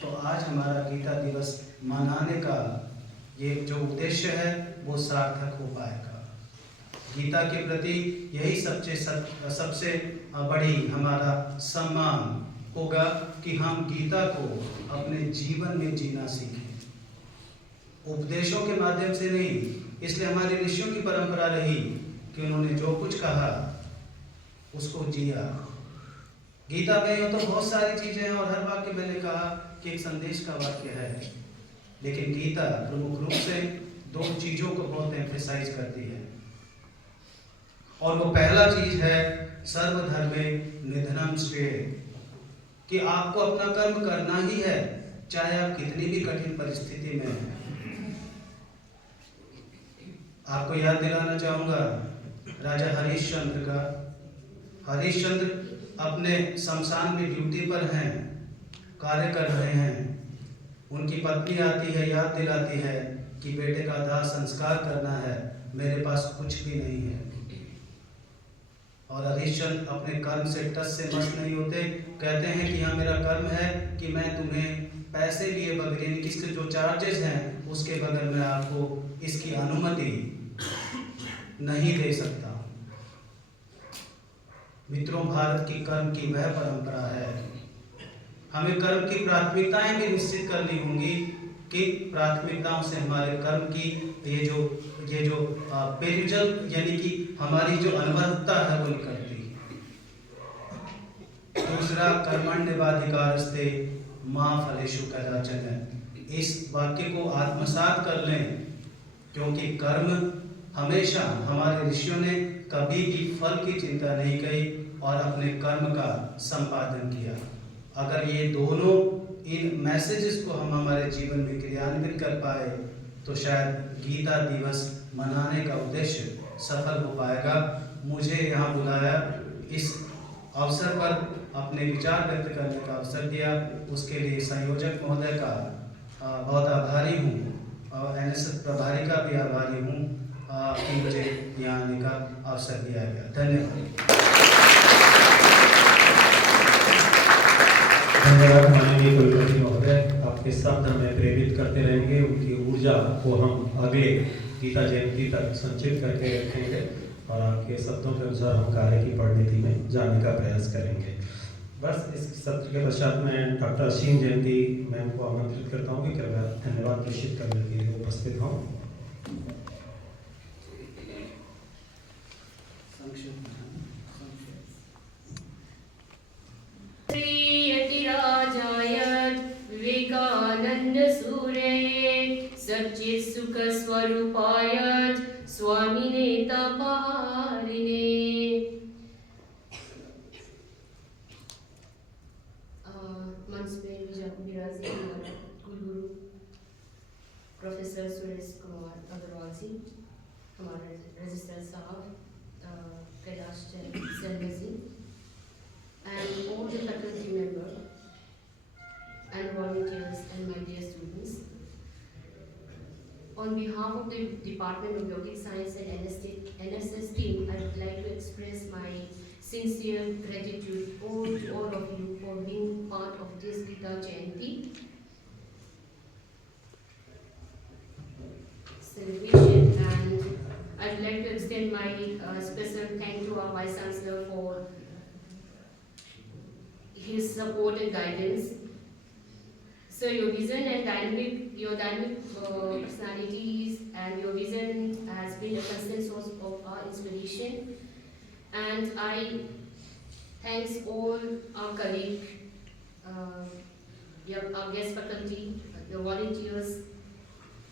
तो आज हमारा गीता दिवस मनाने का ये जो उद्देश्य है वो सार्थक हो पाएगा। गीता के प्रति यही सबसे बड़ी हमारा सम्मान होगा कि हम गीता को अपने जीवन में जीना सीखें, उपदेशों के माध्यम से नहीं। इसलिए हमारे ऋषियों की परंपरा रही कि उन्होंने जो कुछ कहा उसको जिया। गीता में यूँ तो बहुत सारी चीजें हैं और हर वाक्य मैंने कहा कि एक संदेश का वाक्य है, लेकिन गीता प्रमुख रूप से दो चीजों को बहुत एम्फेसाइज करती है। और वो पहला चीज है सर्वधर्मे निधनम श्रेय, कि आपको अपना कर्म करना ही है, चाहे आप कितनी भी कठिन परिस्थिति में हैं। आपको याद दिलाना चाहूंगा राजा हरिश्चंद्र का। हरिश्चंद्र अपने शमशान में ड्यूटी पर हैं, कार्य कर रहे हैं। उनकी पत्नी आती है, याद दिलाती है कि बेटे का दाह संस्कार करना है, मेरे पास कुछ भी नहीं है। और हरिश्चंद्र अपने कर्म से टस से मस नहीं होते, कहते हैं कि हाँ मेरा कर्म है कि मैं तुम्हें पैसे लिए बगैर, यानी कि इसके जो चार्जेस हैं उसके बगैर मैं आपको इसकी अनुमति नहीं दे सकता। मित्रों, भारत की कर्म की वह परंपरा है। हमें कर्म की प्राथमिकताएं भी निश्चित करनी होंगी कि प्राथमिकताओं से हमारे कर्म की ये जो पेरिजल यानी कि हमारी जो अनवरतता है वो निकलती है। दूसरा, कर्मण्येवाधिकारस्ते मा फलेषु कदाचन। इस वाक्य को आत्मसात कर लें, क्योंकि कर्म हमेशा हमारे ऋषियों ने कभी भी फल की चिंता नहीं की और अपने कर्म का संपादन किया। अगर ये दोनों इन मैसेजेस को हम हमारे जीवन में क्रियान्वित कर पाए तो शायद गीता दिवस मनाने का उद्देश्य सफल हो पाएगा। मुझे यहाँ बुलाया, इस अवसर पर अपने विचार व्यक्त करने का अवसर दिया, उसके लिए संयोजक महोदय का बहुत आभारी हूँ और NSS प्रभारी का भी आभारी हूँ कि मुझे यहाँ आने का अवसर दिया गया। धन्यवाद। धन्यवाद माननीय कुलपति महोदय, आपके शब्द हमें प्रेरित करते रहेंगे, उनकी ऊर्जा को हम अगले गीता जयंती तक संचित करके रखेंगे और आपके शब्दों के अनुसार हम कार्य की परिणति में जाने का प्रयास करेंगे। बस इस सत्र के पश्चात मैं डॉक्टर असीम जयंती मैम को आमंत्रित करता हूँ कि कृपया धन्यवाद प्रेषित करने के लिए उपस्थित हों। यतिराजाय विवेकानंद सूर्ये सच्चित् सुख स्वरूपाय स्वामिने तपारिणे। मंच पे विराजे हमारे कुलगुरु प्रोफेसर सुरेश कुमार अग्रवाल जी, हमारे रजिस्ट्रार साहब Kailash Chandra ji, and all the faculty members and volunteers and my dear students. On behalf of the Department of Yogic Science and NSS team, I would like to express my sincere gratitude to all of you for being part of this Gita Jayanti celebration, and I would like to extend my special thanks to our Vice Chancellor for his support and guidance. So your vision and dynamic personalities and your vision has been a constant source of our inspiration. And I thanks all our colleagues, our guest faculty, the volunteers,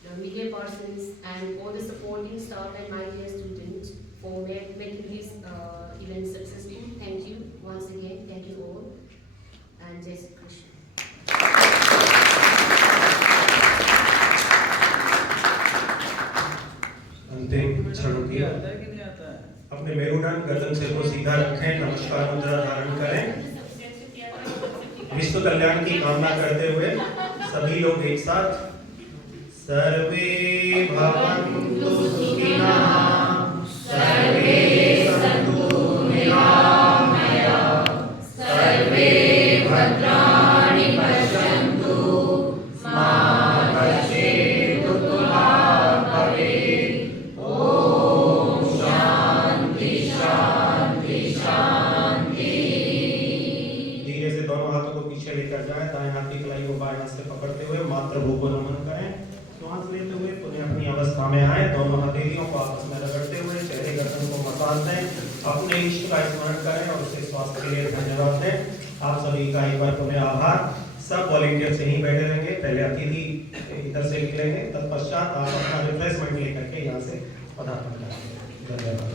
the media persons, and all the supporting staff and my dear students for making this event successful. Thank you once again. Thank you all. And Jai Shri Krishna. अंतिम क्षणों की अपने मेरुदंड गर्दन से को सीधा रखें, नमस्कार मुद्रा धारण करें। विश्व कल्याण की कामना करते हुए सभी लोग एक साथ सर्वे भवन्तु सुखिनः, सर्वे सन्तु निरामयाः, सर्वे भद्राणि पश्यन्तु, मा कश्चित् दुःखभाग् भवेत्। ओम शांति शांति शांति। धीरे से दोनों हाथों को पीछे लेकर जाएं, दाएं हाथ की कलाई को बाएं हाथ से पकड़ते हुए मातृभूमि को नमन करें। श्वास लेते हुए पुनः अपनी अवस्था में आए, दोनों हथेलियों को आपस में रगड़ते हुए चेहरे गर्दन को मसाज दें, अपने इष्ट का स्मरण करें और उसे स्वास्थ्य के लिए धन्यवाद दें। आप सभी का एक बार पुनः आभार। सब वॉलंटियर से ही बैठे रहेंगे, पहले अतिथि इधर से निकलेंगे, तत्पश्चात आप अपना रिफ्रेशमेंट लेकर के यहाँ से पदार्पण करेंगे। धन्यवाद।